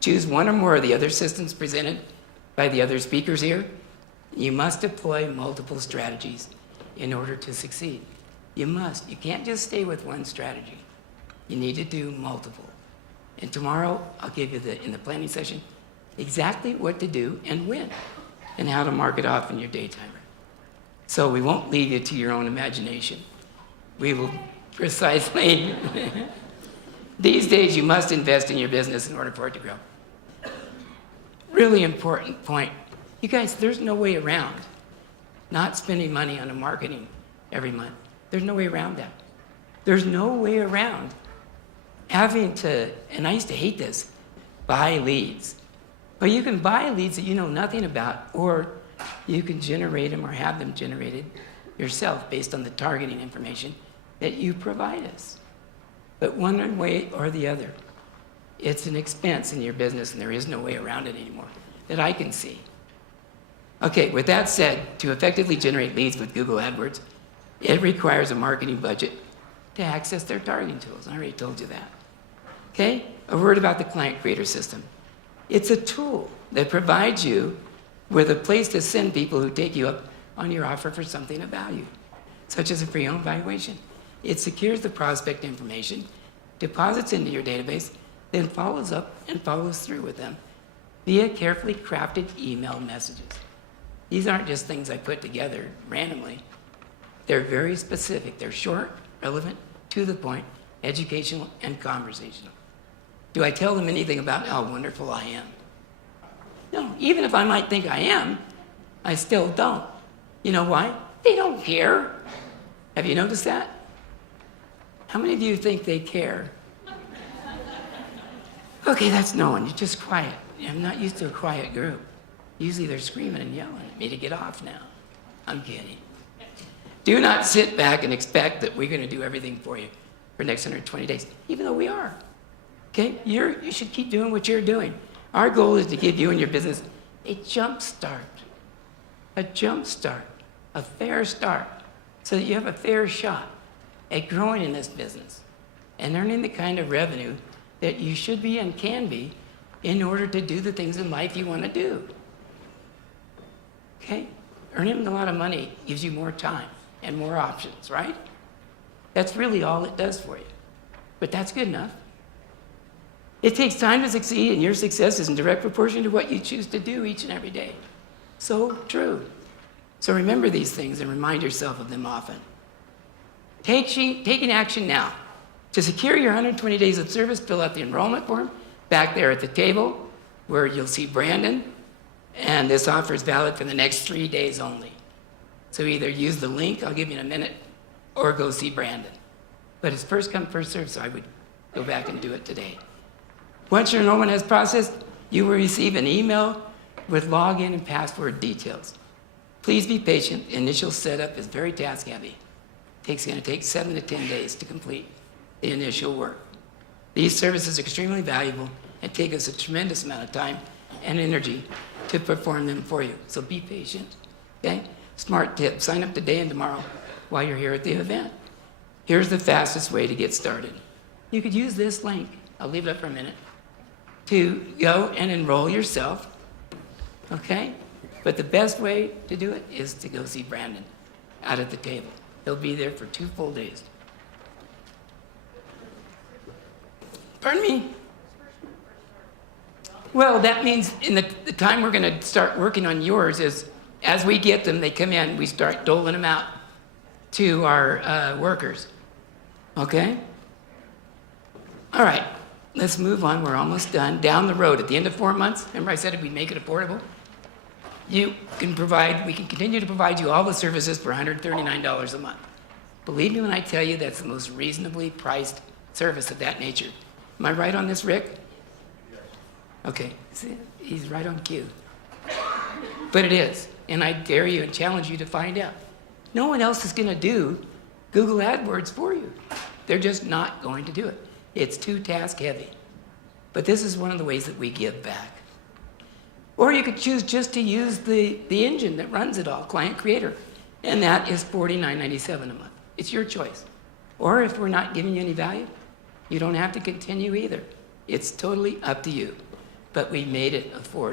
Choose one or more of the other systems presented by the other speakers here. You must deploy multiple strategies in order to succeed. You must. You can't just stay with one strategy. You need to do multiple. And tomorrow, I'll give you in the planning session exactly what to do and when, and how to mark it off in your day timer. So we won't leave you to your own imagination. We will precisely. These days, you must invest in your business in order for it to grow. Really important point. You guys, there's no way around not spending money on a marketing every month. There's no way around that. There's no way around having to, and I used to hate this, buy leads. But you can buy leads that you know nothing about, or you can generate them or have them generated yourself based on the targeting information that you provide us. But one way or the other, it's an expense in your business, and there is no way around it anymore that I can see. Okay, with that said, to effectively generate leads with Google AdWords, it requires a marketing budget to access their targeting tools. I already told you that. Okay, a word about the Client Creator System. It's a tool that provides you with a place to send people who take you up on your offer for something of value, such as a free home valuation. It secures the prospect information, deposits into your database, then follows up and follows through with them via carefully crafted email messages. These aren't just things I put together randomly. They're very specific. They're short, relevant, to the point, educational, and conversational. Do I tell them anything about how wonderful I am? No, even if I might think I am, I still don't. You know why? They don't care. Have you noticed that? How many of you think they care? Okay, that's no one. You're just quiet. I'm not used to a quiet group. Usually they're screaming and yelling at me to get off now. I'm kidding. Do not sit back and expect that we're going to do everything for you for the next 120 days, even though we are. Okay? You should keep doing what you're doing. Our goal is to give you and your business a jump start, a fair start, so that you have a fair shot at growing in this business and earning the kind of revenue that you should be and can be in order to do the things in life you want to do. Okay? Earning a lot of money gives you more time and more options, right? That's really all it does for you. But that's good enough. It takes time to succeed, and your success is in direct proportion to what you choose to do each and every day. So true. So remember these things and remind yourself of them often. Taking action now. To secure your 120 days of service, fill out the enrollment form back there at the table where you'll see Brandon. And this offer is valid for the next 3 days only. So either use the link, I'll give you in a minute, or go see Brandon. But it's first come, first served, so I would go back and do it today. Once your enrollment has processed, you will receive an email with login and password details. Please be patient. The initial setup is very task heavy. It's going to take 7 to 10 days to complete the initial work. These services are extremely valuable and take us a tremendous amount of time and energy to perform them for you. So be patient, okay? Smart tip, sign up today and tomorrow while you're here at the event. Here's the fastest way to get started. You could use this link, I'll leave it up for a minute, to go and enroll yourself, okay? But the best way to do it is to go see Brandon out at the table. He'll be there for 2 full days. Pardon me? Well, that means in the time we're going to start working on yours is as we get them, they come in, we start doling them out to our workers. Okay? All right. let's move on. We're almost done. Down the road, at the end of 4 months, remember I said we make it affordable? We can continue to provide you all the services for $139 a month. Believe me when I tell you that's the most reasonably priced service of that nature. Am I right on this, Rick? Okay, see, he's right on cue. But it is, and I dare you and challenge you to find out. No one else is going to do Google AdWords for you. They're just not going to do it. It's too task heavy. But this is one of the ways that we give back. Or you could choose just to use the engine that runs it all, Client Creator, and that is $49.97 a month. It's your choice. Or if we're not giving you any value, you don't have to continue either. It's totally up to you. But we made it affordable.